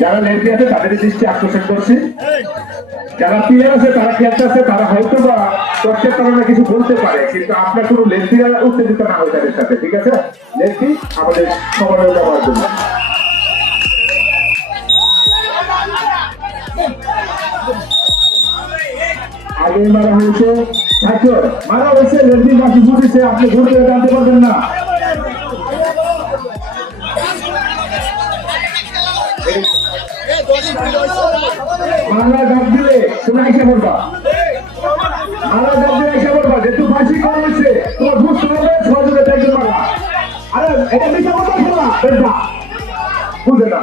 যারা লেফটি আছে তাদের দৃষ্টি আকর্ষণ করছে, যারা প্লেয়ার আছে তারা খেলতে আছে, তারা হয়তো বা দর্শকের কারণে কিছু বলতে পারে, কিন্তু আপনার কোনো লেফটিরা উত্তেজিত না হয় তাদের সাথে, ঠিক আছে? লেফটি আমাদের সবার দেওয়ার জন্য আগে মারা হয়েছে, মারা হয়েছে, লেফটি বাকি বুঝেছে, আপনি ঘুরতে জানতে পারবেন না। মালা ডাক দিলে তুমি আইসা বলবা, মালা ডাক দিলে আইসা বলবা যে তুই ফাঁসি করা হয়েছে, তোমার বুঝতে হবে সহযোগে দেখতে পারবা। আরে এটা মিশা কথা শোনা, এটা বুঝে না,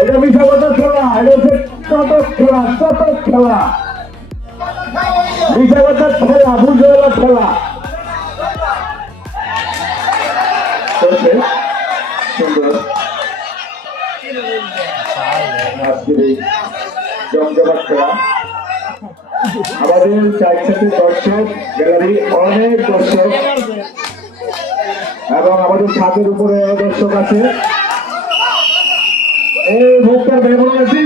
এটা মিশা কথা শোনা, এটা হচ্ছে চটক খেলা, চটক খেলা, মিশা কথা খেলা, বুঝে গেল খেলা। সুন্দর জমজমাট খেলা, আমাদের চারসাথে দর্শক গ্যালারি, অনেক দর্শক, এবং আমাদের ছাদের উপরে দর্শক আছে। এই ভোক্তার ব্যবহার আছে,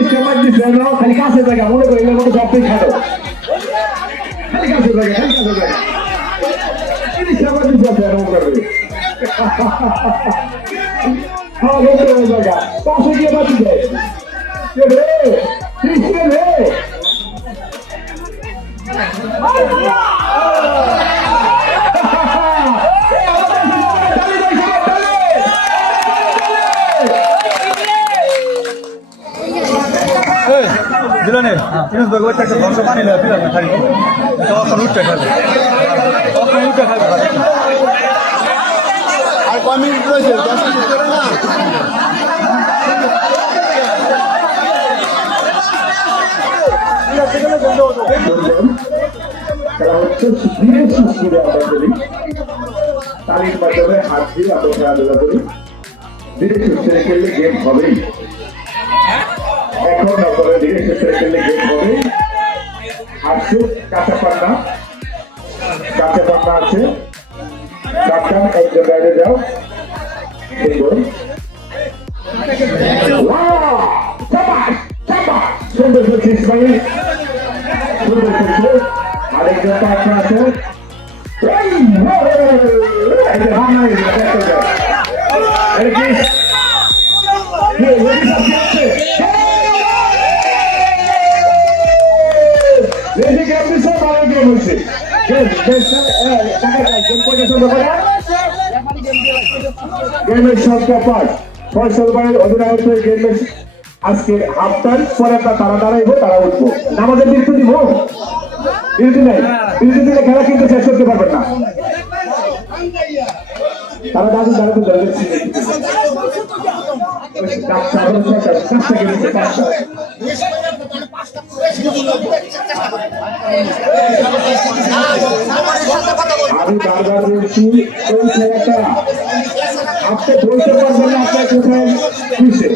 খালি কাছে জায়গা মনে করি এগুলোর মধ্যে সবটাই খাটো, খালি কাছে জায়গা, খালি কাছে জায়গা জায়গা পাশে গিয়ে বাঁচি যায় দিলানের একটা ধ্বংস পানি তখন উঠতে খাবে, তখন উঠতে খাবে। আর কয় মিনিট রয়েছে? 10 মিনিট করে না। তালির মাধ্যমে হাত দিয়ে আমরা খেলাধুলা করি, ধীরে সুস্থে খেললে গেম হবেই। এখন আপনারা ধীরে সুস্থে খেললে গেম হবে। আসছে কাঁচা পান্না, কাঁচা পান্না আছে, সাবধান একজন বাইরে যাও। সুন্দর খেলছিস ভাই, সুন্দর খেলছে। আরেকজন পান্না আছে, আজকের হাফ টাইম পরে তারা দাঁড়াইবো, তারা উঠবো, আমাদের বিরতি দিব, বিরতি নেই, বিরতি দিলে খেলা কিন্তু শেষ করতে পারবেন না। তারা দাঁড়িয়ে দাঁড়াতে দাঁড়িয়েছে আমি বারবার বলছি, এই খেলাটা আপনি বলতে পারবেন না আপনার কোথায় কিসে।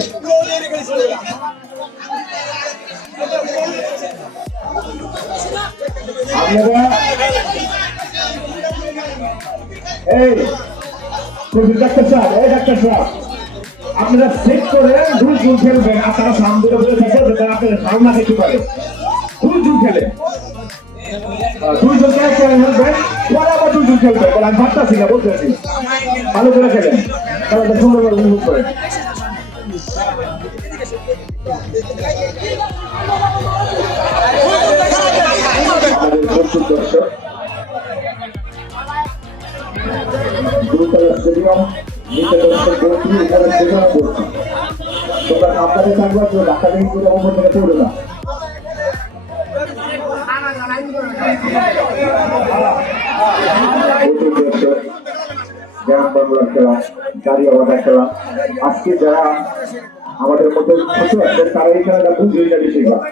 আপনারা এই ডাক্তার সাহেব, এই ডাক্তার সাহেব, আপনারা চেক করে দুই জুন খেলবেন। আপনারা সামনে বলে থাকে যেটা আপনার সামনা কিছু করে দুই জুন খেলে, দুইজন খেলবেন পরে আবার দুইজন খেলবে বলে আমি ভাবতেছি না, বলতেছি ভালো করে খেলেন, তাহলে সুন্দরভাবে উপভোগ করেন। আমাদের প্রচুর দর্শক গুরুতলা স্টেডিয়াম নিচে দর্শক করছি, এখানে স্টেডিয়াম করছি। তোমরা সাবধানে থাকবা, কেউ ডাক্তারি করে অপর থেকে পড়বে না। গ্রাম বাংলার খেলা, দাঁড়িয়ে খেলা, আজকে যারা আমাদের মধ্যে ছোট আছেন তারা এই খেলাটা বুঝবেই না বেশিরভাগ।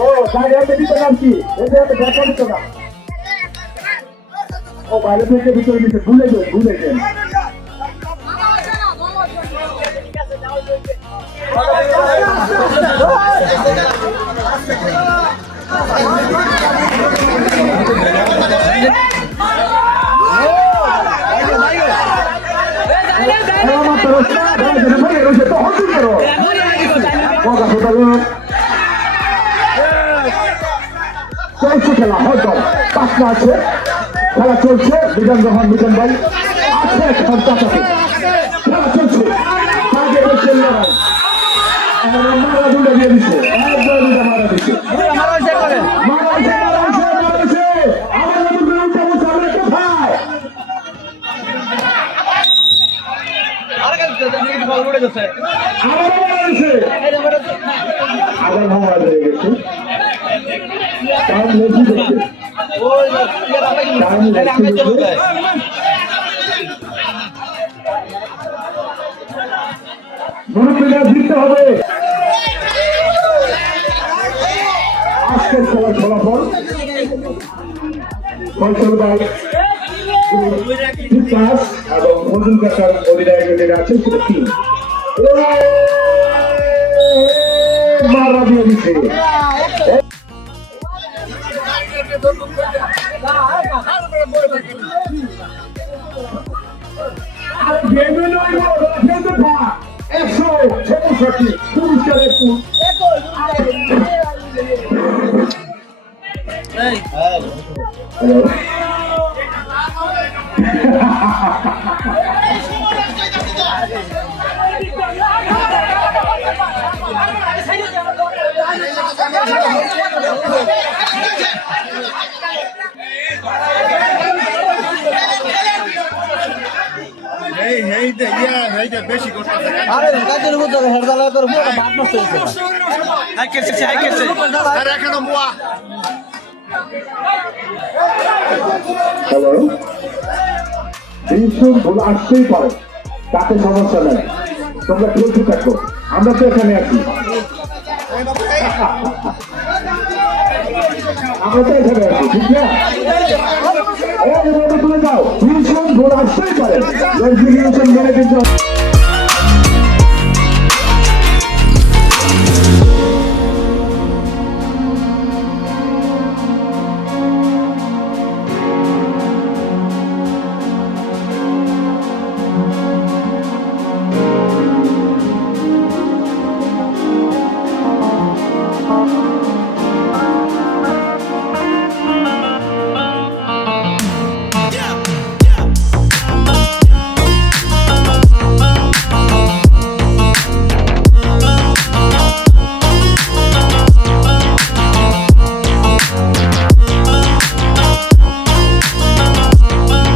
ও বাইরে দিতে নাম কি? দেখা দিত না। ও বাইরে থেকে ভিতরে নিচে ভুলে যান। চলছে খেলা, হয়তো পাঁচটা আছে, খেলা চলছে। বিধান রহমান মিজান ভাই আছে, খেলা চলছে, মারা দুটা দিয়ে দিচ্ছে, মারা দিচ্ছে, আবার ভাঙা হয়ে গেছে। জিততে হবে। আজকের খেলার ফলাফল এবং ফজল কাকার অধিনায়কের আছে সেটা 3 মারা দিয়ে দিচ্ছে। বেশি করতে আরে কাজের মধ্যে হেরদালা করে পুরো বাদ নষ্ট হয়েছে। হ্যালো, ভীষণ ভুল আসতেই পারে, তাতে সমস্যা নেই, তোমরা খেলতে থাকো, আমরা তো এখানে আছি, আমরা তো এখানে আছি, ঠিক না? তুলে যাও, ভীষণ ভুল আসতেই পারে, মেনে কিন্তু